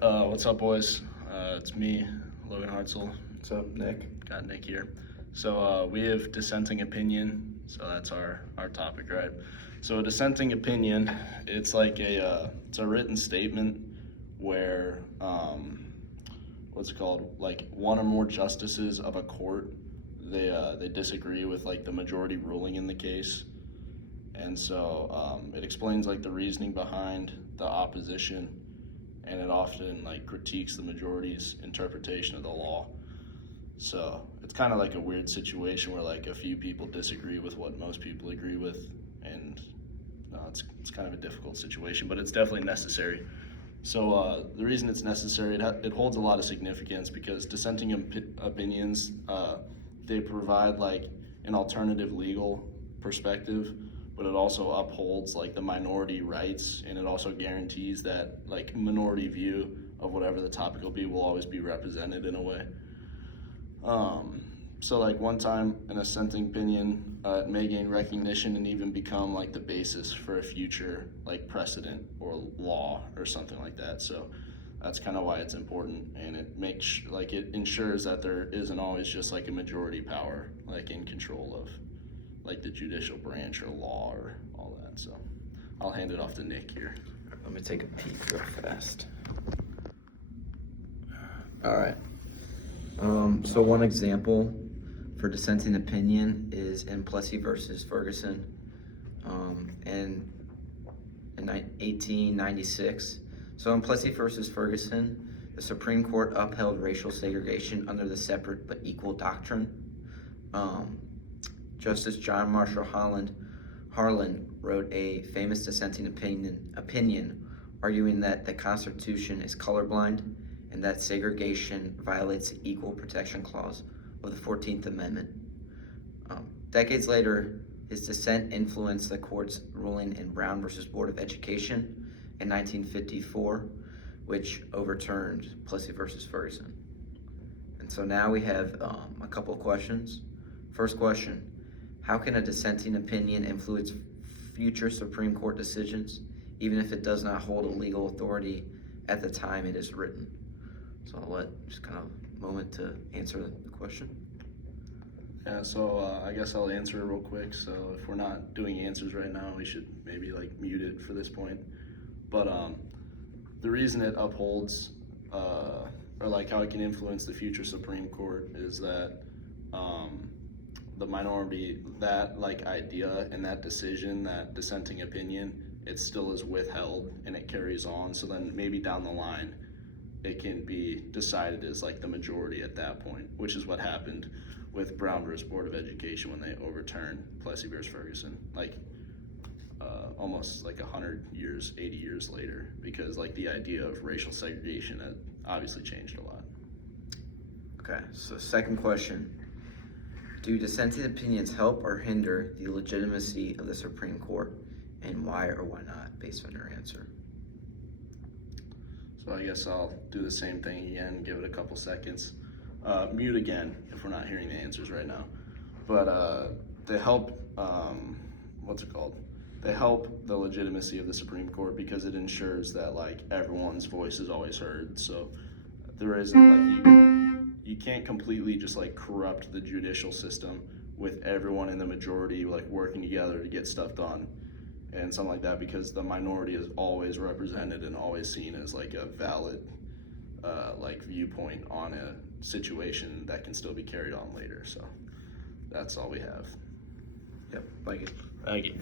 What's up, boys? It's me, Logan Hartzell. What's up, Nick? Got Nick here. So we have dissenting opinion. So that's our topic, right? So a dissenting opinion, it's like it's a written statement where what's it called? Like one or more justices of a court, they disagree with like the majority ruling in the case, and so it explains like the reasoning behind the opposition, and it often like critiques the majority's interpretation of the law. So it's kind of like a weird situation where like a few people disagree with what most people agree with, and it's kind of a difficult situation, but it's definitely necessary. So the reason it's necessary, it holds a lot of significance because dissenting opinions, they provide like an alternative legal perspective, but it also upholds like the minority rights, and it also guarantees that like minority view of whatever the topic will be will always be represented in a way. So like one time an dissenting opinion may gain recognition and even become like the basis for a future like precedent or law or something like that. So that's kind of why it's important, and it makes like it ensures that there isn't always just like a majority power like in control of like the judicial branch or law or all that. So I'll hand it off to Nick here. Let me take a peek real fast. All right. So one example for dissenting opinion is in Plessy versus Ferguson, in 1896. So in Plessy versus Ferguson, the Supreme Court upheld racial segregation under the separate but equal doctrine. Justice John Marshall Harlan wrote a famous dissenting opinion arguing that the Constitution is colorblind and that segregation violates the Equal Protection Clause of the 14th Amendment. Decades later, his dissent influenced the court's ruling in Brown versus Board of Education in 1954, which overturned Plessy versus Ferguson. And so now we have a couple of questions. First question, how can a dissenting opinion influence future Supreme Court decisions, even if it does not hold a legal authority at the time it is written? So I'll let just kind of a moment to answer the question. Yeah, so I guess I'll answer it real quick. So if we're not doing answers right now, we should maybe like mute it for this point. But the reason it upholds or like how it can influence the future Supreme Court is that the minority, that like idea and that decision, that dissenting opinion, it still is withheld and it carries on. So then maybe down the line, it can be decided as like the majority at that point, which is what happened with Brown versus Board of Education when they overturned Plessy versus Ferguson, like almost like 100 years, 80 years later, because like the idea of racial segregation had obviously changed a lot. Okay, so second question. Do dissenting opinions help or hinder the legitimacy of the Supreme Court, and why or why not, based on your answer? So I guess I'll do the same thing again, give it a couple seconds. Mute again if we're not hearing the answers right now. But they help, They help the legitimacy of the Supreme Court because it ensures that like everyone's voice is always heard. So there isn't like you can't completely just like corrupt the judicial system with everyone in the majority like working together to get stuff done and something like that, because the minority is always represented and always seen as like a valid like viewpoint on a situation that can still be carried on later. So that's all we have. Yep, thank you. Thank you.